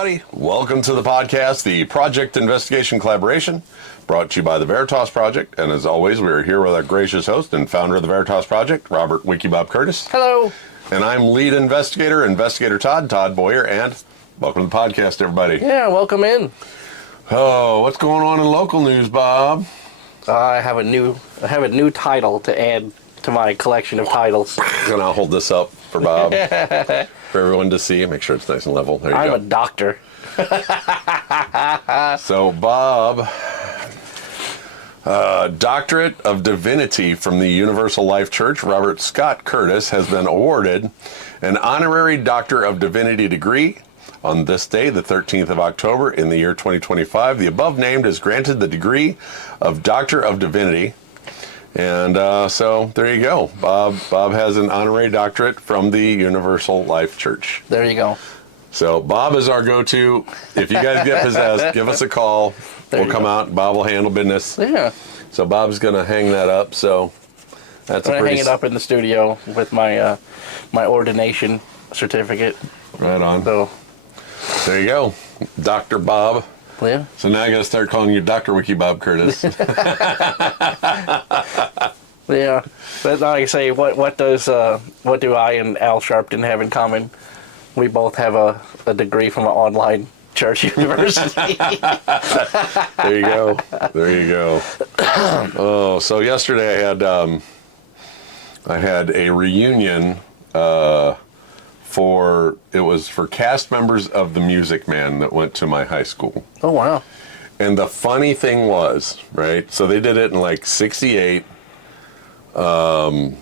everybody. Welcome to the podcast, the Project Investigation Collaboration, brought to you by the Veritas Project. And as always, we are here with our gracious host and founder of the Veritas Project, Robert Wiki Bob Curtis. Hello. And I'm lead investigator Todd Boyer, and welcome to the podcast, everybody. Yeah, welcome in. Oh, what's going on in local news, Bob? I have a new title to add to my collection of titles. And I'll hold this up for Bob, for everyone to see. Make sure it's nice and level. There you go. I'm a doctor. So, Bob, Doctorate of Divinity from the Universal Life Church, Robert Scott Curtis, has been awarded an honorary Doctor of Divinity degree on this day, the 13th of October, in the year 2025. The above named is granted the degree of Doctor of Divinity. And so there you go. Bob has an honorary doctorate from the Universal Life Church. There you go. So Bob is our go-to. If you guys get possessed, give us a call. We'll come out. Bob will handle business. Yeah. So Bob's going to hang that up. So that's I'm going to hang it up in the studio with my my ordination certificate. Right on. So there you go. Dr. Bob. Yeah. So now I got to start calling you Dr. Wiki Bob Curtis. Yeah. But like I say, what do I and Al Sharpton have in common? We both have a degree from an online church university. There you go. There you go. Oh, so yesterday I had a reunion for cast members of The Music Man that went to my high school. Oh, wow. And the funny thing was, right, so they did it in like 68. What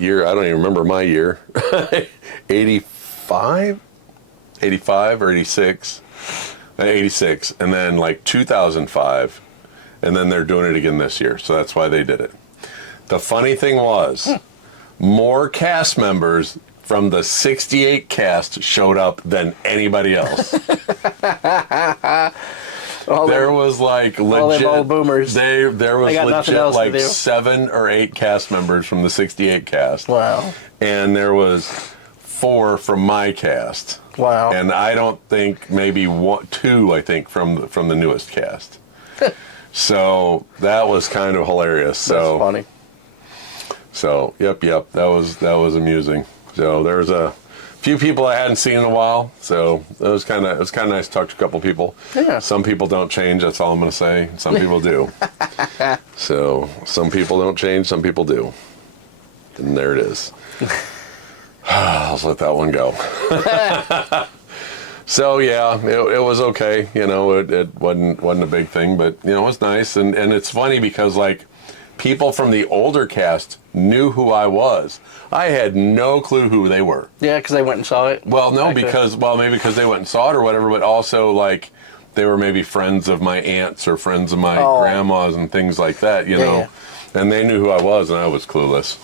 year? I don't even remember my year. 85 or 86. 86. And then like 2005. And then they're doing it again this year. So that's why they did it. The funny thing was, more cast members from the 68 cast showed up than anybody else. There was like legit old boomers. There was legit like 7 or 8 cast members from the 68 cast. Wow. And there was 4 from my cast. Wow. And I don't think maybe 2 I think from the newest cast. So that was kind of hilarious. That's funny. So yep, that was amusing. So there was a few people I hadn't seen in a while, so it was kind of nice to talk to a couple people. Yeah. Some people don't change. That's all I'm going to say. Some people do. So some people don't change. Some people do. And there it is. I'll let that one go. So yeah, it was okay. You know, it wasn't a big thing, but you know, it was nice. And it's funny because like people from the older cast knew who I was. I had no clue who they were. Yeah, because they went and saw it. Well, no, maybe because they went and saw it or whatever, but also like they were maybe friends of my aunts or friends of my grandmas and things like that, you know. Yeah. And they knew who I was, and I was clueless.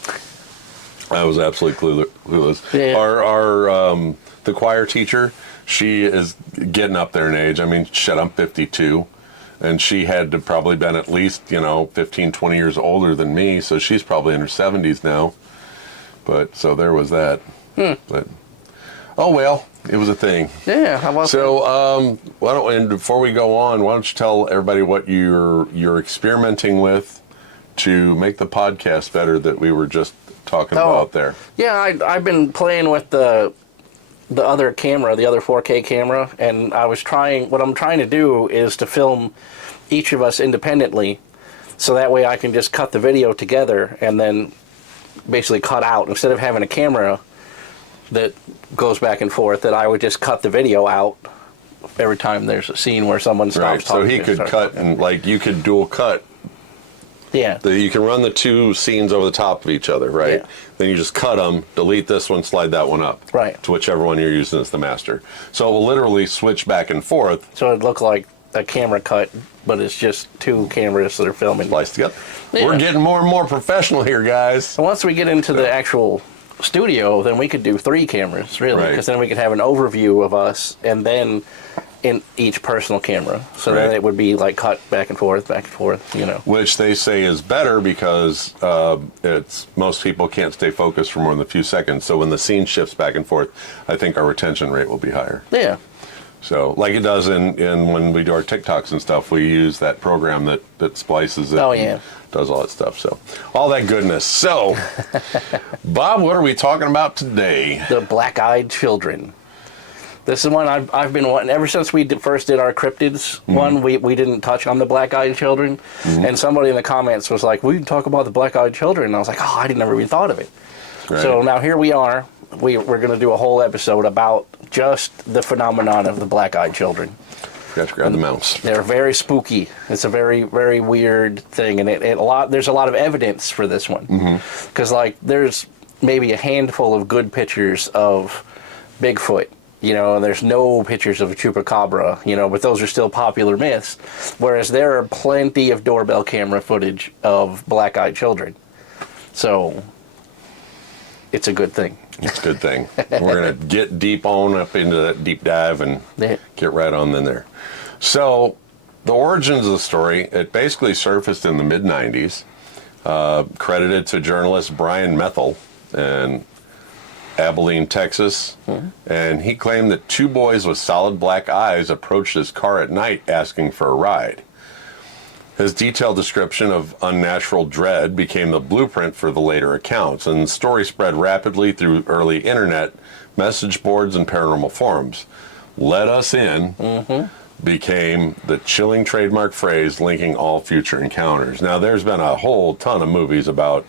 I was absolutely clueless. Yeah. Our the choir teacher, she is getting up there in age. I mean, shit, I'm 52. And she had to probably been at least, 15, 20 years older than me. So she's probably in her 70s now. But so there was that. But oh well, it was a thing. Yeah, how about so? Before we go on, why don't you tell everybody what you're experimenting with to make the podcast better that we were just talking about there? Yeah, I've been playing with the other camera, the other 4K camera, and what I'm trying to do is to film each of us independently, so that way I can just cut the video together and then basically cut out, instead of having a camera that goes back and forth, that I would just cut the video out every time there's a scene where someone stops talking. So he could cut, and like you could dual cut. Yeah. You can run the 2 scenes over the top of each other, right? Yeah. Then you just cut them, delete this one, slide that one up. Right. To whichever one you're using as the master. So it will literally switch back and forth. So it'd look like a camera cut, but it's just 2 cameras that are filming. Spliced together. Yeah. We're getting more and more professional here, guys. So once we get into the actual studio, then we could do 3 cameras, really. Because then we could have an overview of us, and then in each personal camera. So then it would be like cut back and forth, Which they say is better because most people can't stay focused for more than a few seconds. So when the scene shifts back and forth, I think our retention rate will be higher. Yeah. So, like it does in when we do our TikToks and stuff, we use that program that splices it. Oh, yeah. And does all that stuff. So, all that goodness. So, Bob, what are we talking about today? The black-eyed children. This is one I've been wanting ever since we first did our cryptids one. We didn't touch on the black-eyed children, and somebody in the comments was like, "We can talk about the black-eyed children." And I was like, "Oh, I never even thought of it." Right. So now here we are. We're going to do a whole episode about just the phenomenon of the black-eyed children. Got to grab the mouse. They're very spooky. It's a very, very weird thing, and there's a lot of evidence for this one. Because like there's maybe a handful of good pictures of Bigfoot. And there's no pictures of a chupacabra, but those are still popular myths. Whereas there are plenty of doorbell camera footage of black-eyed children. So it's a good thing. It's a good thing. We're going to get deep up into that deep dive and get right on in there. So the origins of the story, it basically surfaced in the mid-90s, credited to journalist Brian Bethel in Abilene, Texas. And he claimed that two boys with solid black eyes approached his car at night asking for a ride. His detailed description of unnatural dread became the blueprint for the later accounts, and the story spread rapidly through early internet, message boards, and paranormal forums. "Let us in" became the chilling trademark phrase linking all future encounters. Now, there's been a whole ton of movies about,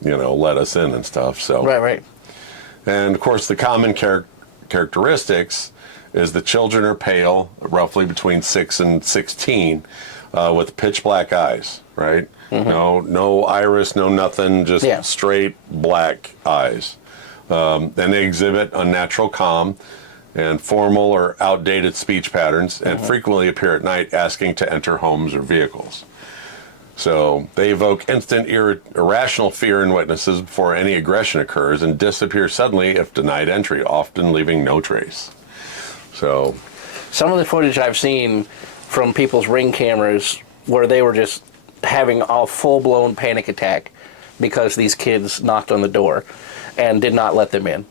let us in and stuff. So Right. And, of course, the common characteristics is the children are pale, roughly between 6 and 16, with pitch black eyes, right? No iris, no nothing, just straight black eyes. And they exhibit unnatural calm and formal or outdated speech patterns, and frequently appear at night asking to enter homes or vehicles. So they evoke instant irrational fear in witnesses before any aggression occurs, and disappear suddenly if denied entry, often leaving no trace. So some of the footage I've seen from people's Ring cameras where they were just having a full-blown panic attack because these kids knocked on the door and did not let them in.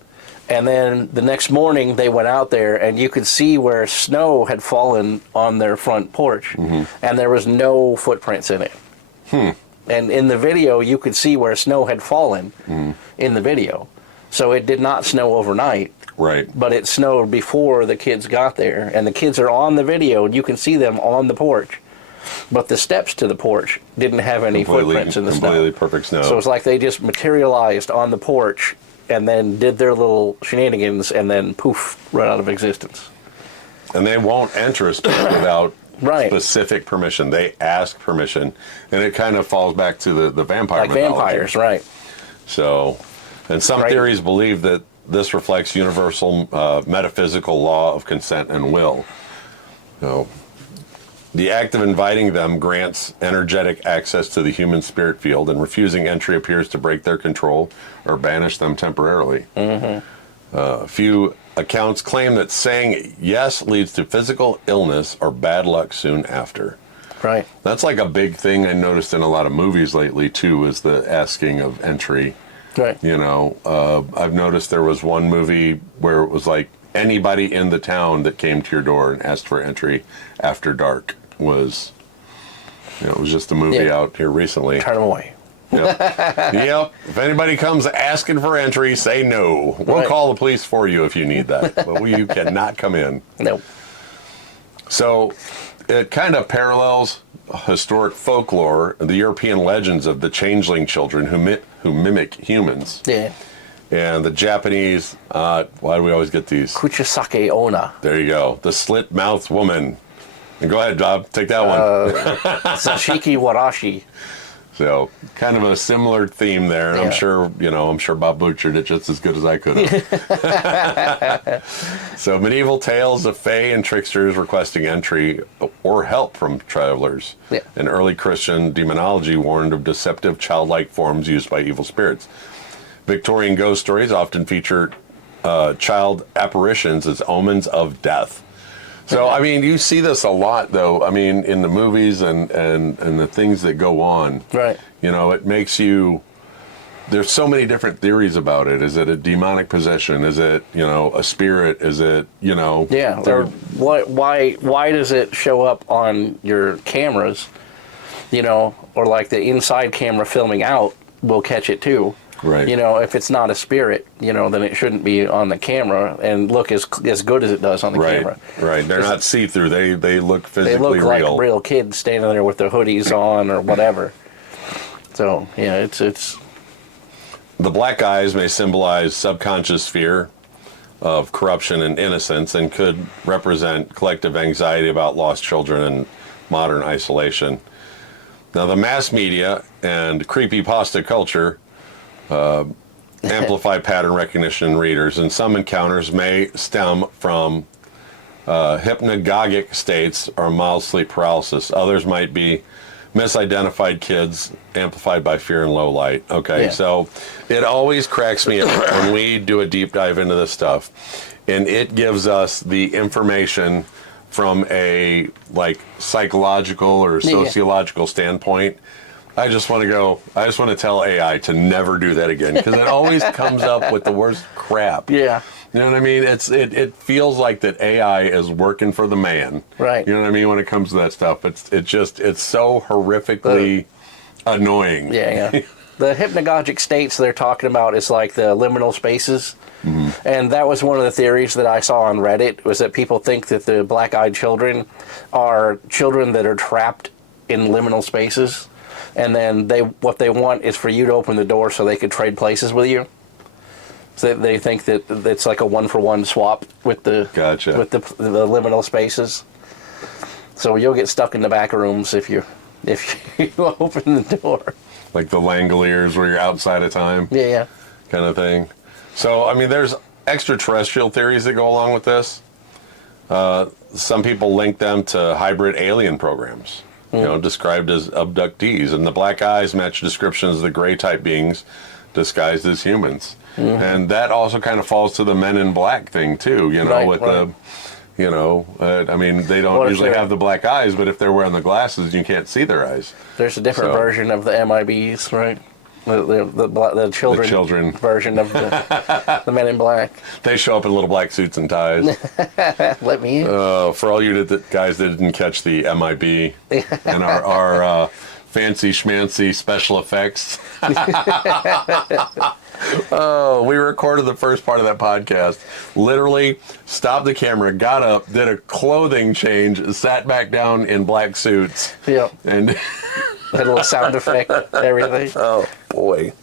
And then the next morning they went out there and you could see where snow had fallen on their front porch, and there was no footprints in it. And in the video you could see where snow had fallen in the video. So it did not snow overnight. Right. But it snowed before the kids got there, and the kids are on the video, and you can see them on the porch. But the steps to the porch didn't have any footprints in the snow. Completely perfect snow. So it's like they just materialized on the porch, and then did their little shenanigans, and then poof, right out of existence. And they won't enter a space without Right. specific permission. They ask permission, and it kind of falls back to the vampire Like mythology. vampires, right. So, and some theories believe that this reflects universal metaphysical law of consent and will. The act of inviting them grants energetic access to the human spirit field, and refusing entry appears to break their control or banish them temporarily. A few accounts claim that saying yes leads to physical illness or bad luck soon after. Right. That's like a big thing I noticed in a lot of movies lately, too, is the asking of entry. Right. I've noticed there was one movie where it was like anybody in the town that came to your door and asked for entry after dark was, it was just a movie out here recently. Turn them away. Yep. If anybody comes asking for entry, say no. We'll call the police for you if you need that. But you cannot come in. Nope. So it kind of parallels historic folklore, the European legends of the changeling children who mimic humans. Yeah. And the Japanese, why do we always get these? Kuchisake Onna. There you go. The slit-mouthed woman. And go ahead, Bob. Take that one. Sashiki Warashi. So, kind of a similar theme there. Yeah. I'm sure Bob butchered it just as good as I could have. So, medieval tales of fae and tricksters requesting entry or help from travelers. Yeah. And early Christian demonology warned of deceptive childlike forms used by evil spirits. Victorian ghost stories often feature child apparitions as omens of death. So, I mean, you see this a lot, though. I mean, in the movies and the things that go on. Right. It makes you there's so many different theories about it. Is it a demonic possession? Is it, a spirit? Is it, Yeah. Or why does it show up on your cameras? Or like the inside camera filming out will catch it too. Right. If it's not a spirit, then it shouldn't be on the camera and look as good as it does on the camera. Right. They're not see-through. They look physically real. They look like real kids standing there with their hoodies on or whatever. So, yeah, it's... The black eyes may symbolize subconscious fear of corruption and innocence and could represent collective anxiety about lost children and modern isolation. Now, the mass media and creepypasta culture amplify pattern recognition in readers, and some encounters may stem from hypnagogic states or mild sleep paralysis. Others might be misidentified kids amplified by fear and low light. Okay, so it always cracks me up when we do a deep dive into this stuff, and it gives us the information from a psychological or sociological standpoint. I just want to tell AI to never do that again, because it always comes up with the worst crap. Yeah. You know what I mean? It feels like that AI is working for the man. Right. You know what I mean? When it comes to that stuff, it's so horrifically annoying. Yeah. The hypnagogic states they're talking about is like the liminal spaces. Mm-hmm. And that was one of the theories that I saw on Reddit, was that people think that the black-eyed children are children that are trapped in liminal spaces. And then what they want is for you to open the door so they could trade places with you. So they think that it's like a one-for-one swap with the liminal spaces. So you'll get stuck in the back rooms if you open the door. Like the Langoliers, where you're outside of time. Yeah. Kind of thing. So, I mean, there's extraterrestrial theories that go along with this. Some people link them to hybrid alien programs, described as abductees. And the black eyes match descriptions of the gray-type beings disguised as humans. Mm-hmm. And that also kind of falls to the Men in Black thing, too, the... I mean, they don't usually have the black eyes, but if they're wearing the glasses, you can't see their eyes. There's a different version of the MIBs, right? The children version of the Men in Black. They show up in little black suits and ties. Let me in. For all you guys that didn't catch the MIB and our fancy schmancy special effects. Oh, we recorded the first part of that podcast. Literally stopped the camera, got up, did a clothing change, sat back down in black suits. Yep. And had a little sound effect, everything. Oh, boy.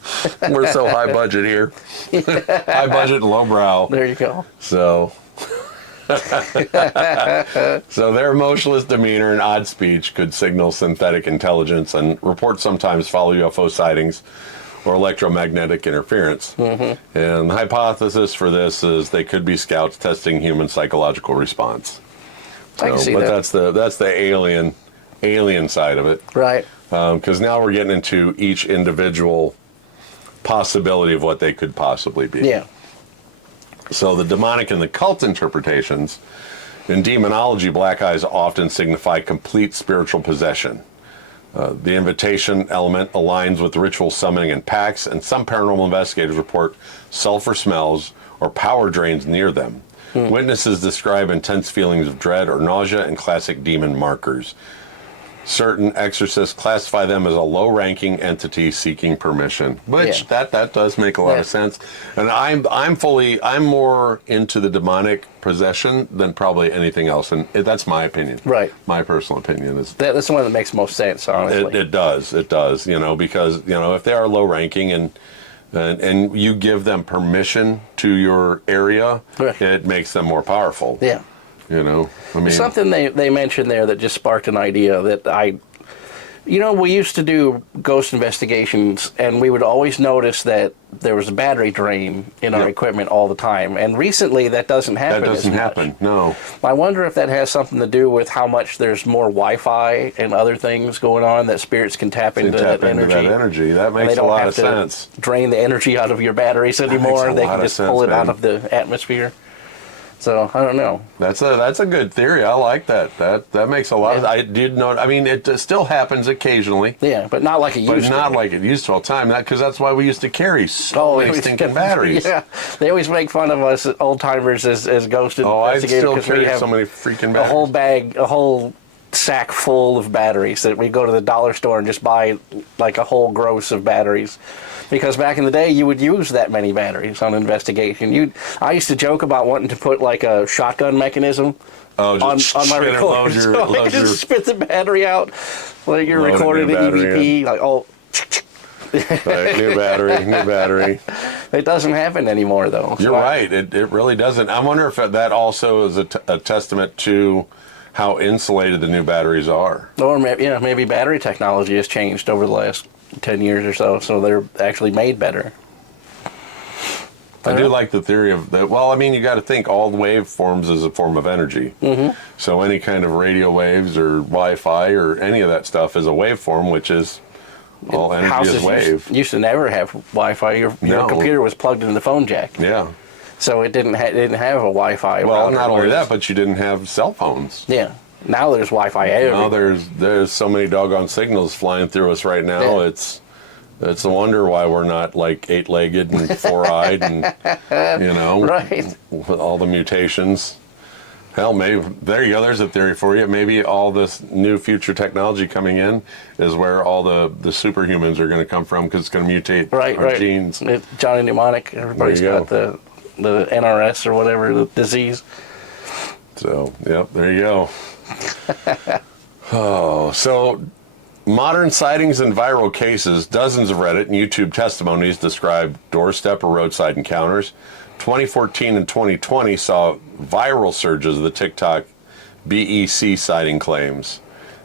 We're so high budget here. High budget and low brow. There you go. So... So their emotionless demeanor and odd speech could signal synthetic intelligence, and reports sometimes follow UFO sightings or electromagnetic interference. Mm-hmm. And the hypothesis for this is they could be scouts testing human psychological response. I can see that. But that's the alien side of it. Right. Because now we're getting into each individual possibility of what they could possibly be. Yeah. So the demonic and the cult interpretations, in demonology, black eyes often signify complete spiritual possession. The invitation element aligns with ritual summoning in packs, and some paranormal investigators report sulfur smells or power drains near them. Witnesses describe intense feelings of dread or nausea and classic demon markers. Certain exorcists classify them as a low-ranking entity seeking permission, which that does make a lot of sense. And I'm more into the demonic possession than probably anything else, and that's my opinion. Right. My personal opinion is that's the one that makes most sense. Honestly, it does. Because if they are low-ranking and you give them permission to your area, it makes them more powerful. Yeah. Something they mentioned there that just sparked an idea that we used to do ghost investigations, and we would always notice that there was a battery drain in our equipment all the time. And recently, that doesn't happen. That doesn't happen. No. I wonder if that has something to do with how much there's more Wi-Fi and other things going on that spirits can tap into that energy. That makes a lot of sense. Drain the energy out of your batteries anymore. They can just pull it out of the atmosphere. So I don't know. That's a good theory. I like that. That makes a lot. I did know. I mean, it still happens occasionally. Yeah, but not like it used to. But not like it used to all the time. Because that's why we used to carry so many stinking batteries. Yeah, they always make fun of us old timers as ghost investigators. I still carry we have so many freaking batteries. A whole sack full of batteries that we go to the dollar store and just buy like a whole gross of batteries. Because back in the day, you would use that many batteries on investigation. I used to joke about wanting to put like a shotgun mechanism on my recorder, so I could just spit the battery out, like you're recording the EVP, like Right, new battery. It doesn't happen anymore, though. You're right. It really doesn't. I wonder if that also is a testament to how insulated the new batteries are. Or maybe battery technology has changed over the last 10 years or so they're actually made better. I do like the theory of that. Well, I mean, you got to think all waveforms is a form of energy. Mm-hmm. So any kind of radio waves or Wi-Fi or any of that stuff is a waveform, which is all energy is wave. Used to never have Wi-Fi. Your computer was plugged into the phone jack. Yeah. So it didn't have a Wi-Fi. Well, not only that, but you didn't have cell phones. Yeah. Now there's Wi-Fi everywhere. Now there's so many doggone signals flying through us right now. Yeah. It's a wonder why we're not like 8-legged and 4-eyed and right, with all the mutations. Hell, maybe there you go. There's a theory for you. Maybe all this new future technology coming in is where all the superhumans are going to come from, because it's going to mutate our genes. Johnny Mnemonic. Everybody's got the NRS or whatever, the disease. So, yep, there you go. So modern sightings and viral cases, dozens of Reddit and YouTube testimonies describe doorstep or roadside encounters. 2014 and 2020 saw viral surges of the TikTok BEC sighting claims.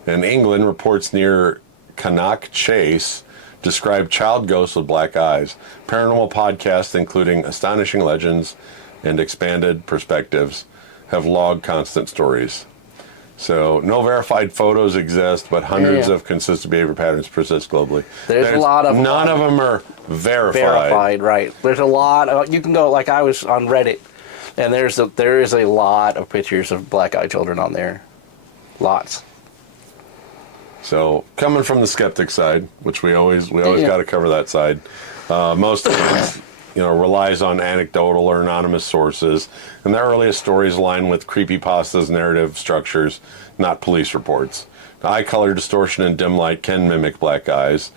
In England, reports near Cannock Chase describe child ghosts with black eyes. Paranormal podcasts, including Astonishing Legends and Expanded Perspectives, have logged constant stories. So no verified photos exist, but hundreds of consistent behavior patterns persist globally. There's a lot of none of them are verified. Verified, right? There's a lot. You can go, like I was on Reddit, and there is a lot of pictures of black-eyed children on there. Lots. So coming from the skeptic side, which we always got to cover that side. Most of it, relies on anecdotal or anonymous sources, and the earliest stories align with creepypasta's narrative structures, not police reports. Eye color distortion and dim light can mimic black eyes.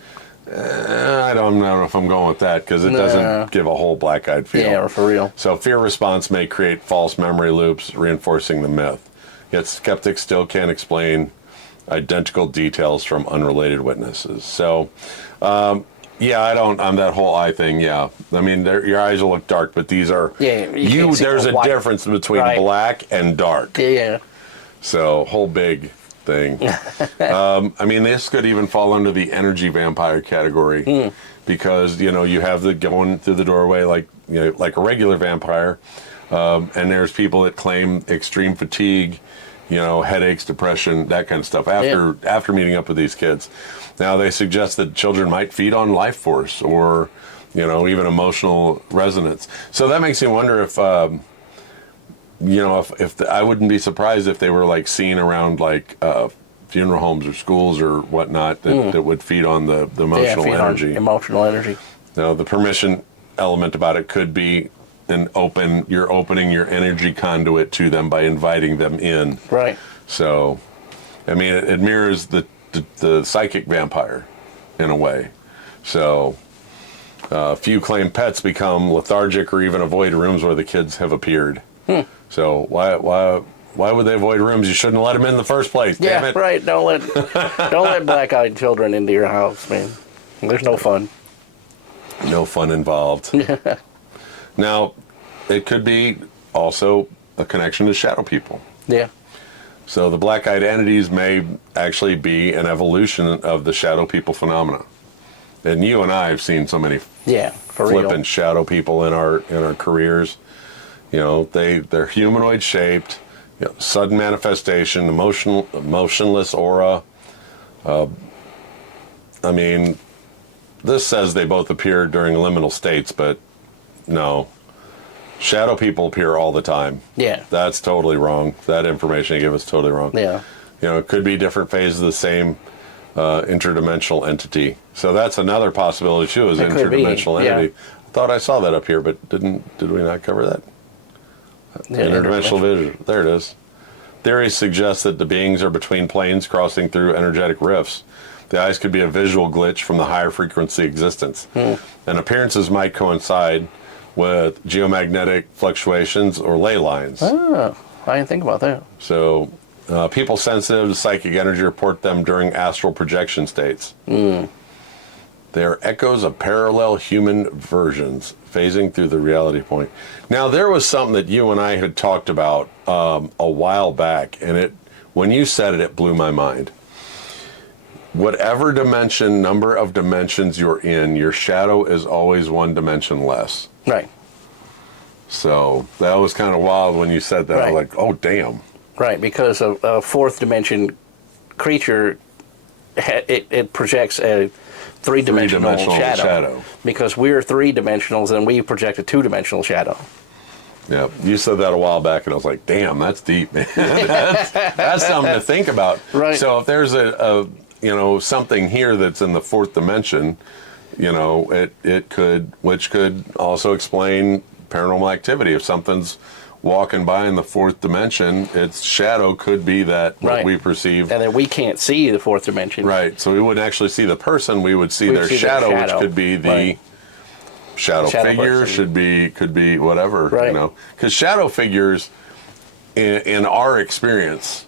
I don't know if I'm going with that, because it doesn't give a whole black-eyed feel. Yeah, for real. So fear response may create false memory loops, reinforcing the myth. Yet skeptics still can't explain identical details from unrelated witnesses. So, on that whole eye thing, I mean, your eyes will look dark, but these are... Yeah, there's a difference between black and dark. Yeah. So, whole big thing. I mean, this could even fall under the energy vampire category, because, you have the going through the doorway like a regular vampire, and there's people that claim extreme fatigue, headaches, depression, that kind of stuff after meeting up with these kids. Now, they suggest that children might feed on life force or, even emotional resonance. So that makes me wonder if, I wouldn't be surprised if they were like seen around like funeral homes or schools or whatnot that would feed on the emotional energy. Emotional energy. Now, the permission element about it could be you're opening your energy conduit to them by inviting them in. Right. So, I mean, it mirrors the psychic vampire in a way. So, few claim pets become lethargic or even avoid rooms where the kids have appeared. So why would they avoid rooms? You shouldn't let them in the first place. Damn it. Right. Don't let black-eyed children into your house, man. There's no fun. No fun involved. Now, it could be also a connection to shadow people. Yeah. So the black-eyed entities may actually be an evolution of the shadow people phenomena. And you and I have seen so many flippant shadow people in our careers. They're humanoid shaped, sudden manifestation, emotionless aura. I mean, this says they both appeared during liminal states, but no. Shadow people appear all the time. Yeah. That's totally wrong. That information you give us is totally wrong. Yeah. You know, it could be different phases of the same interdimensional entity. So that's another possibility too, is interdimensional entity. I thought I saw that up here, but did we not cover that? Yeah, Interdimensional vision. There it is. Theories suggest that the beings are between planes crossing through energetic rifts. The eyes could be a visual glitch from the higher frequency existence. And appearances might coincide with geomagnetic fluctuations or ley lines. Oh, I didn't think about that. So people sensitive to psychic energy report them during astral projection states. They are echoes of parallel human versions phasing through the reality point. Now, there was something that you and I had talked about a while back, and when you said it, it blew my mind. Whatever number of dimensions you're in, your shadow is always one dimension less. Right. So that was kind of wild when you said that. Right. I was like, oh, damn. Right, because a fourth dimension creature, it projects a three-dimensional shadow. Because we're three-dimensionals and we project a two-dimensional shadow. Yeah, you said that a while back, and I was like, damn, that's deep, man. that's something to think about. Right. So if there's a something here that's in the fourth dimension, which could also explain paranormal activity. If something's walking by in the fourth dimension, its shadow could be that what we perceive. And then we can't see the fourth dimension. Right. So we wouldn't actually see the person. We would see their shadow, which could be the shadow figure, person. could be whatever, right. Because shadow figures, in our experience,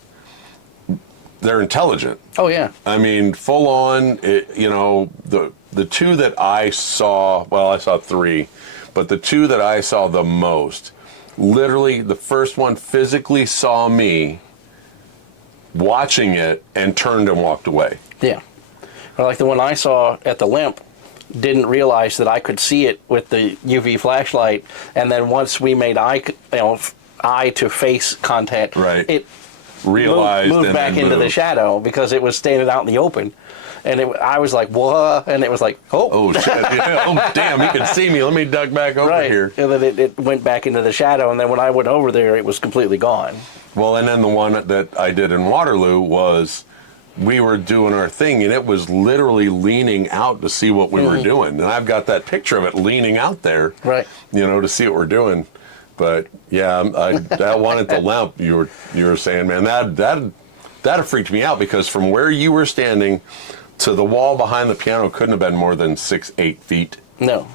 they're intelligent. Oh, yeah. I mean, full on, the two that I saw, I saw three, but the two that I saw the most, literally the first one physically saw me watching it and turned and walked away. Yeah. Or like the one I saw at the Limp, didn't realize that I could see it with the UV flashlight, and then once we made eye to face contact, it realized moved back into the shadow because it was standing out in the open. And I was like, what? And it was like, oh shit! Yeah. Oh, damn! You can see me. Let me duck back over here. And then it went back into the shadow. And then when I went over there, it was completely gone. Well, and then the one that I did in Waterloo was, we were doing our thing, and it was literally leaning out to see what we were doing. And I've got that picture of it leaning out there, to see what we're doing. But yeah, that one at the Limp, you were saying, man, that freaked me out, because from where you were standing to the wall behind the piano couldn't have been more than 6-8 feet. No.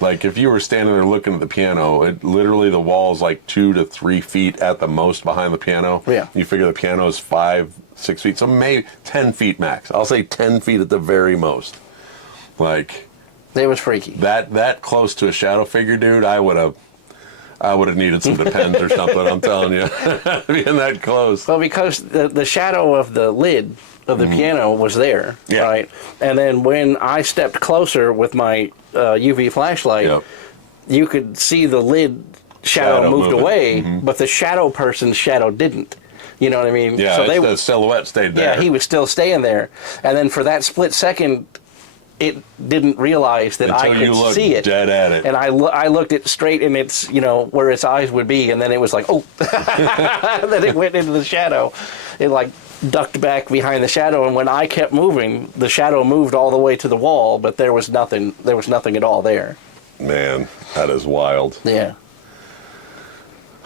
Like, if you were standing there looking at the piano, literally the wall is like 2 to 3 feet at the most behind the piano. Yeah. You figure the piano is 5-6 feet, so maybe 10 feet max. I'll say 10 feet at the very most. Like, it was freaky. That close to a shadow figure, dude, I would have needed some Depends or something, I'm telling you. Being that close. Well, because the shadow of the lid of the piano was there, right? And then when I stepped closer with my UV flashlight, you could see the lid shadow moved away, but the shadow person's shadow didn't. You know what I mean? Yeah, so the silhouette stayed there. Yeah, he was still staying there. And then for that split second, it didn't realize that I could see it. Dead at it. And I looked it straight in its, where its eyes would be, and then it was like, oh. Then it went into the shadow. It like ducked back behind the shadow, and when I kept moving, the shadow moved all the way to the wall, but there was nothing at all there. Man, that is wild. Yeah.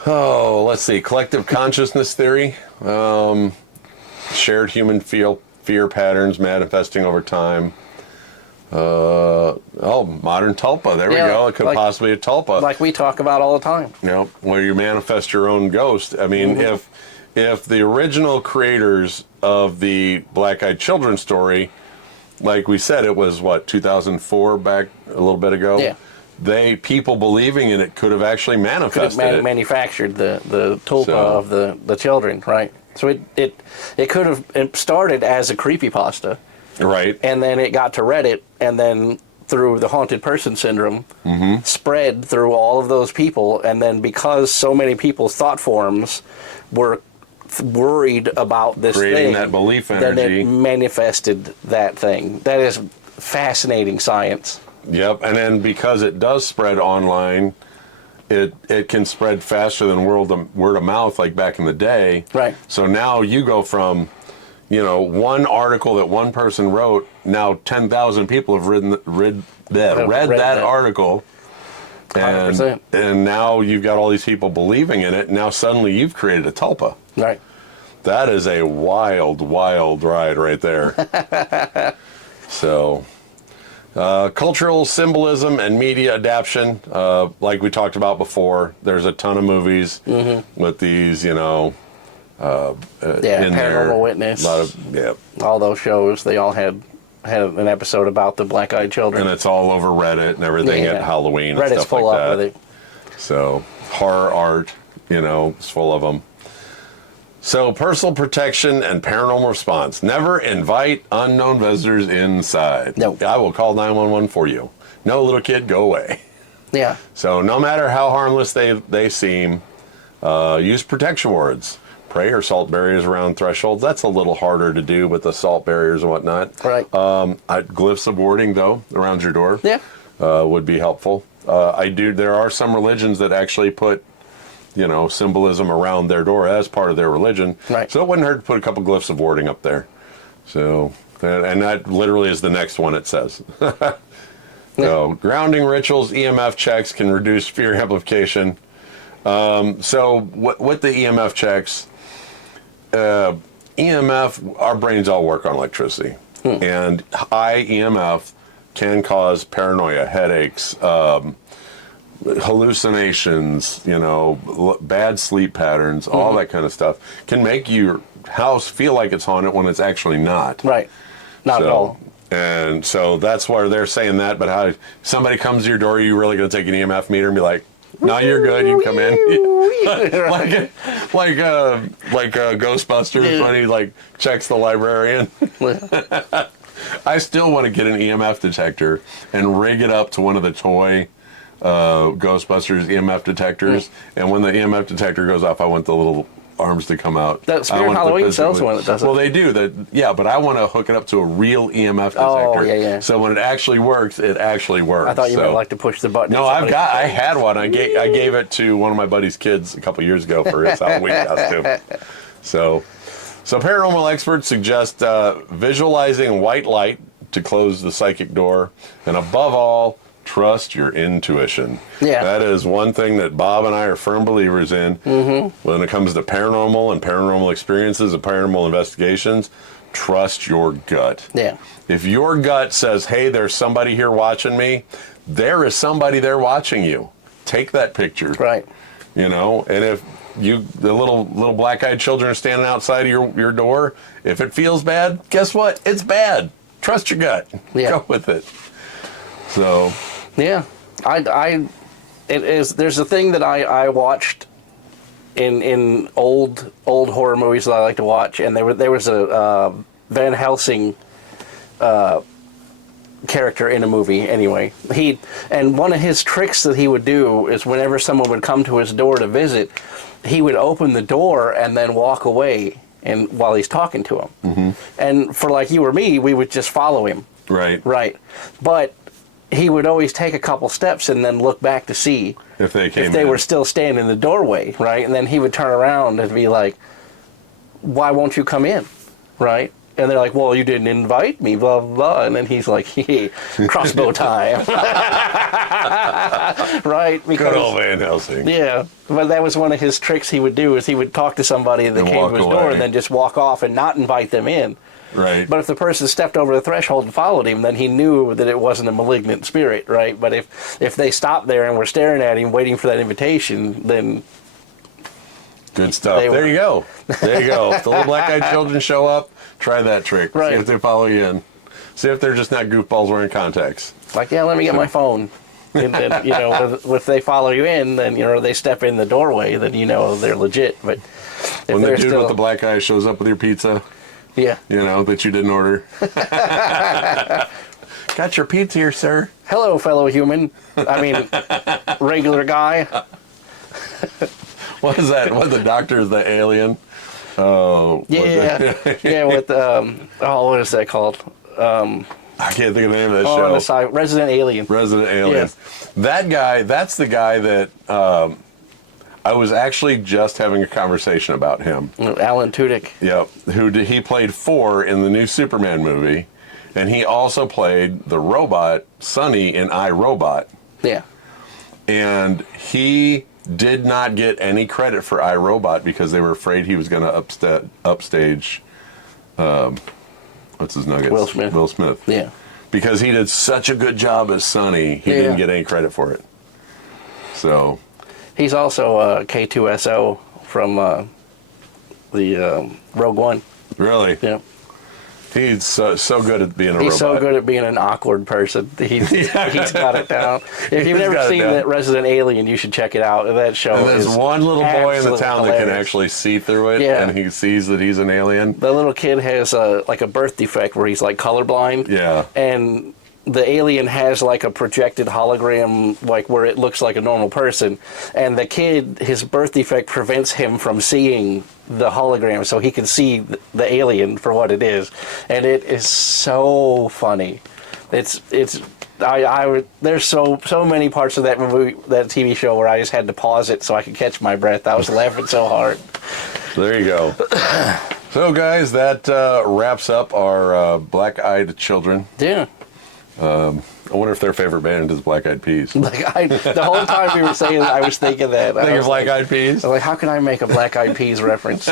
Oh, let's see. Collective consciousness theory. Shared human fear patterns manifesting over time. Modern tulpa. There we go. It could possibly be a tulpa. Like we talk about all the time. Where you manifest your own ghost. I mean, if the original creators of the Black-Eyed Children story, like we said, it was 2004 back a little bit ago. Yeah. People believing in it could have actually manifested it. Manufactured the tulpa of the children, right? So it could have started as a creepypasta. Right. And then it got to Reddit, and then through the haunted person syndrome, spread through all of those people, and then because so many people's thought forms were worried about this creating thing, that belief energy, then it manifested that thing. That is fascinating science. Yep, and then because it does spread online, it can spread faster than word of mouth like back in the day. Right. So now you go from, one article that one person wrote, now 10,000 people have read that article. And 100%. and now you've got all these people believing in it. Now suddenly you've created a tulpa. Right. That is a wild, wild ride right there. So, cultural symbolism and media adaptation, like we talked about before, there's a ton of movies with these, in Paranormal there. Witness. A lot of, all those shows, they all had an episode about the black-eyed children. And it's all over Reddit and everything at Halloween and Reddit's stuff full like up that. with it. So, horror art, it's full of them. So, personal protection and paranormal response. Never invite unknown visitors inside. No. I will call 911 for you. No, little kid, go away. Yeah. So, no matter how harmless they seem, use protection words. Pray or salt barriers around thresholds. That's a little harder to do with the salt barriers and whatnot. Right. Glyphs of warding, though, around your door would be helpful. There are some religions that actually put symbolism around their door as part of their religion. Right. So it wouldn't hurt to put a couple glyphs of warding up there. So, and that literally is the next one it says. So, grounding rituals, EMF checks can reduce fear amplification. So, with the EMF checks, EMF, our brains all work on electricity. And high EMF can cause paranoia, headaches, hallucinations, bad sleep patterns, all that kind of stuff can make your house feel like it's haunted when it's actually not. Right. Not at all. And so that's why they're saying that. But how somebody comes to your door, you really going to take an EMF meter and be like, "No, you're good. You can come in." like Ghostbusters when he checks the librarian. I still want to get an EMF detector and rig it up to one of the toy Ghostbusters EMF detectors, and when the EMF detector goes off, I want the little arms to come out. That Spirit Halloween sells one that does it. Well, they do that, but I want to hook it up to a real EMF detector. Oh, yeah. So when it actually works, it actually works. I thought you meant like to push the button. No, I had one. I gave it to one of my buddy's kids a couple years ago for his Halloween costume. So paranormal experts suggest visualizing white light to close the psychic door, and above all, trust your intuition. Yeah. That is one thing that Bob and I are firm believers in when it comes to paranormal and paranormal experiences and paranormal investigations. Trust your gut. Yeah. If your gut says, "Hey, there's somebody here watching me," there is somebody there watching you. Take that picture. Right. And if the little black-eyed children are standing outside of your door, if it feels bad, guess what? It's bad. Trust your gut. Yeah. Go with it. So. Yeah, there's a thing that I watched in old horror movies that I like to watch, and there was a Van Helsing character in a movie. Anyway, and one of his tricks that he would do is whenever someone would come to his door to visit, he would open the door and then walk away, and while he's talking to him. Mm-hmm. And for like you or me, we would just follow him. Right. But he would always take a couple steps and then look back to see if they were still standing in the doorway, right? And then he would turn around and be like, "Why won't you come in?" Right? And they're like, "Well, you didn't invite me, blah, blah, blah." And then he's like, "Hey, crossbow time." Right? Good old Van Helsing. Yeah. But that was one of his tricks he would do, is he would talk to somebody that came to his door and then just walk off and not invite them in. Right. But if the person stepped over the threshold and followed him, then he knew that it wasn't a malignant spirit, right? But if they stopped there and were staring at him, waiting for that invitation, then... Good stuff. There you go. If the little black-eyed children show up, try that trick. Right. See if they follow you in. See if they're just not goofballs wearing contacts. Like, yeah, let me get my phone. And then, if they follow you in, then, they step in the doorway, then they're legit. But when the dude with the black eye shows up with your pizza... Yeah. That you didn't order. Got your pizza here, sir. Hello, fellow human. Regular guy. What is that? What, the doctor is the alien? Oh. Yeah. Yeah, with, what is that called? I can't think of the name of that On the show. side, Resident Alien. Resident Alien. That guy, that's the guy that I was actually just having a conversation about him. Alan Tudyk. Yep. He played 4 in the new Superman movie, and he also played the robot Sonny in iRobot. Yeah. And he did not get any credit for iRobot because they were afraid he was going to upstage, what's his nuggets? Will Smith. Will Smith. Yeah. Because he did such a good job as Sonny, he didn't get any credit for it. So. He's also K2SO from the Rogue One. Really? Yeah. He's so good at being a robot. He's so good at being an awkward person. He's got it down. If you've never seen that Resident Alien, you should check it out. That show is there's one little boy in the town hilarious. that can actually see through it, and he sees that he's an alien. The little kid has like a birth defect where he's like colorblind. Yeah. And the alien has like a projected hologram, like where it looks like a normal person. And the kid, his birth defect prevents him from seeing the hologram, so he can see the alien for what it is. And it is so funny. There's so many parts of that movie, that TV show, where I just had to pause it so I could catch my breath. I was laughing so hard. There you go. So guys, that wraps up our Black-Eyed Children. Yeah. I wonder if their favorite band is Black Eyed Peas. The whole time we were saying, I was thinking that. Think of Black Eyed Peas? I was like, how can I make a Black Eyed Peas reference?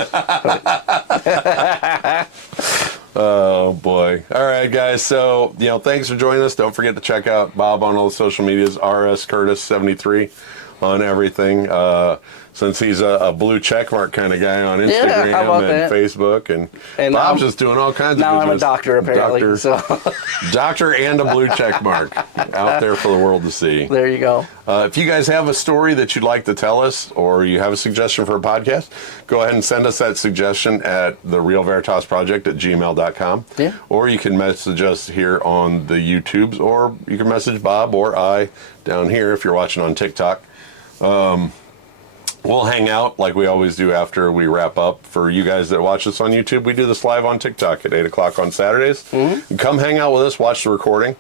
Oh boy. All right, guys. So, thanks for joining us. Don't forget to check out Bob on all the social medias, RS Curtis 73 on everything. Since he's a blue checkmark kind of guy on Instagram and Facebook, and Bob's just doing all kinds of now business. I'm a doctor, apparently. Doctor and a blue checkmark out there for the world to see. There you go. If you guys have a story that you'd like to tell us, or you have a suggestion for a podcast, go ahead and send us that suggestion at therealveritasproject@gmail.com. Yeah. Or you can message us here on the YouTubes, or you can message Bob or I down here if you're watching on TikTok. We'll hang out like we always do after we wrap up. For you guys that watch us on YouTube, we do this live on TikTok at 8 o'clock on Saturdays. Mm-hmm. Come hang out with us, watch the recording.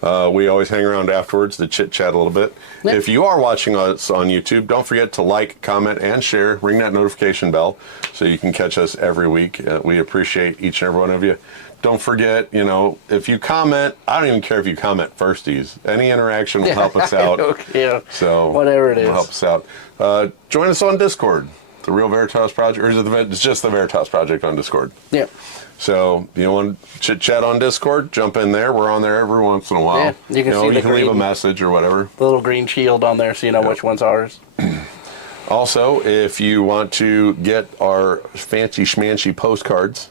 We always hang around afterwards to chit-chat a little bit. Yep. If you are watching us on YouTube, don't forget to like, comment, and share. Ring that notification bell so you can catch us every week. We appreciate each and every one of you. Don't forget, if you comment, I don't even care if you comment firsties. Any interaction will help us out. Yeah. So whatever it is. Will help us out. Join us on Discord, the Real Veritas Project, or it's just the Veritas Project on Discord. Yeah. So you want to chit-chat on Discord, jump in there. We're on there every once in a while. Yeah, you can see you can leave a message or whatever. The little green shield on there so you know which one's ours. Also, if you want to get our fancy schmancy postcards,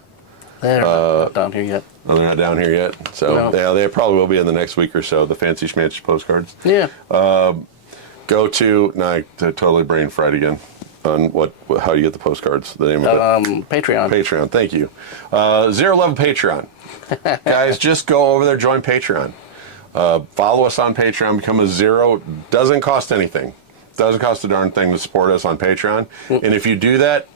they're not down here yet. Oh, they're not down here yet. So yeah, they probably will be in the next week or so, the fancy schmancy postcards. Yeah. Go to, I totally brain fried again on how you get the postcards, the name of it. Patreon. Patreon, thank you. Zero Level Patreon. Guys, just go over there, join Patreon. Follow us on Patreon, become a zero. Doesn't cost anything. Doesn't cost a darn thing to support us on Patreon. And if you do that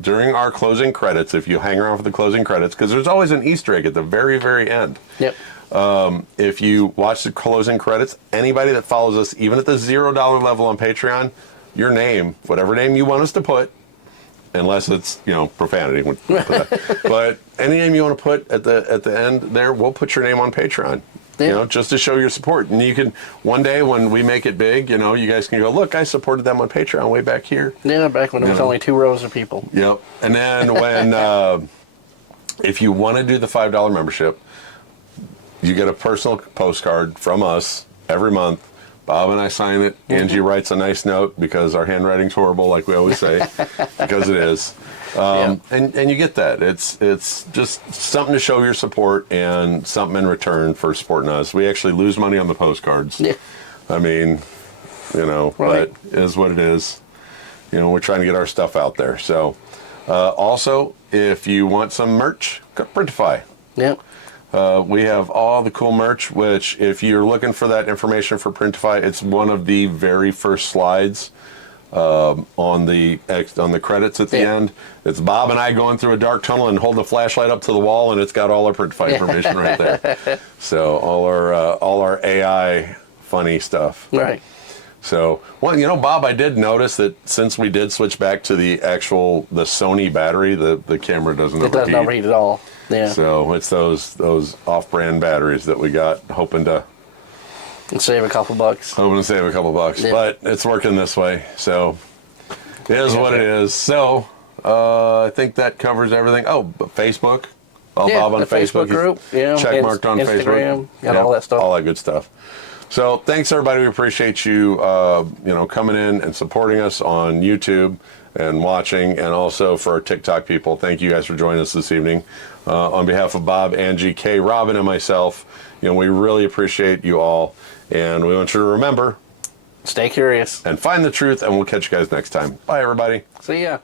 during our closing credits, if you hang around for the closing credits, because there's always an Easter egg at the very, very end. Yep. If you watch the closing credits, anybody that follows us, even at the $0 level on Patreon, your name, whatever name you want us to put, unless it's profanity, but any name you want to put at the end there, we'll put your name on Patreon. Yeah. Just to show your support. And you can, one day when we make it big, you guys can go, look, I supported them on Patreon way back here. Yeah, back when it was only 2 rows of people. Yep. And then when, if you want to do the $5 membership, you get a personal postcard from us every month. Bob and I sign it. Mm-hmm. Angie writes a nice note because our handwriting's horrible, like we always say, because it is. And you get that. It's just something to show your support and something in return for supporting us. We actually lose money on the postcards. Yeah. I mean, right. But it is what it is. We're trying to get our stuff out there. So, also, if you want some merch, go to Printify. Yeah. We have all the cool merch, which if you're looking for that information for Printify, it's one of the very first slides on the credits at the end. It's Bob and I going through a dark tunnel and holding a flashlight up to the wall, and it's got all our information right there. So all our AI funny stuff. Right. So, well, Bob, I did notice that since we did switch back to the Sony battery, the camera doesn't overheat. It doesn't overheat at all. Yeah. So it's those off-brand batteries that we got, hoping to save a couple bucks. Yeah. But it's working this way. So it is what it is. So I think that covers everything. Oh, but Facebook. Bob on the Facebook group. Yeah. Check marked on Instagram, Facebook. all that stuff. All that good stuff. So thanks, everybody. We appreciate you, coming in and supporting us on YouTube and watching, and also for our TikTok people. Thank you guys for joining us this evening. On behalf of Bob, Angie, Kay, Robin, and myself, we really appreciate you all, and we want you to remember, stay curious and find the truth. And we'll catch you guys next time. Bye, everybody. See ya.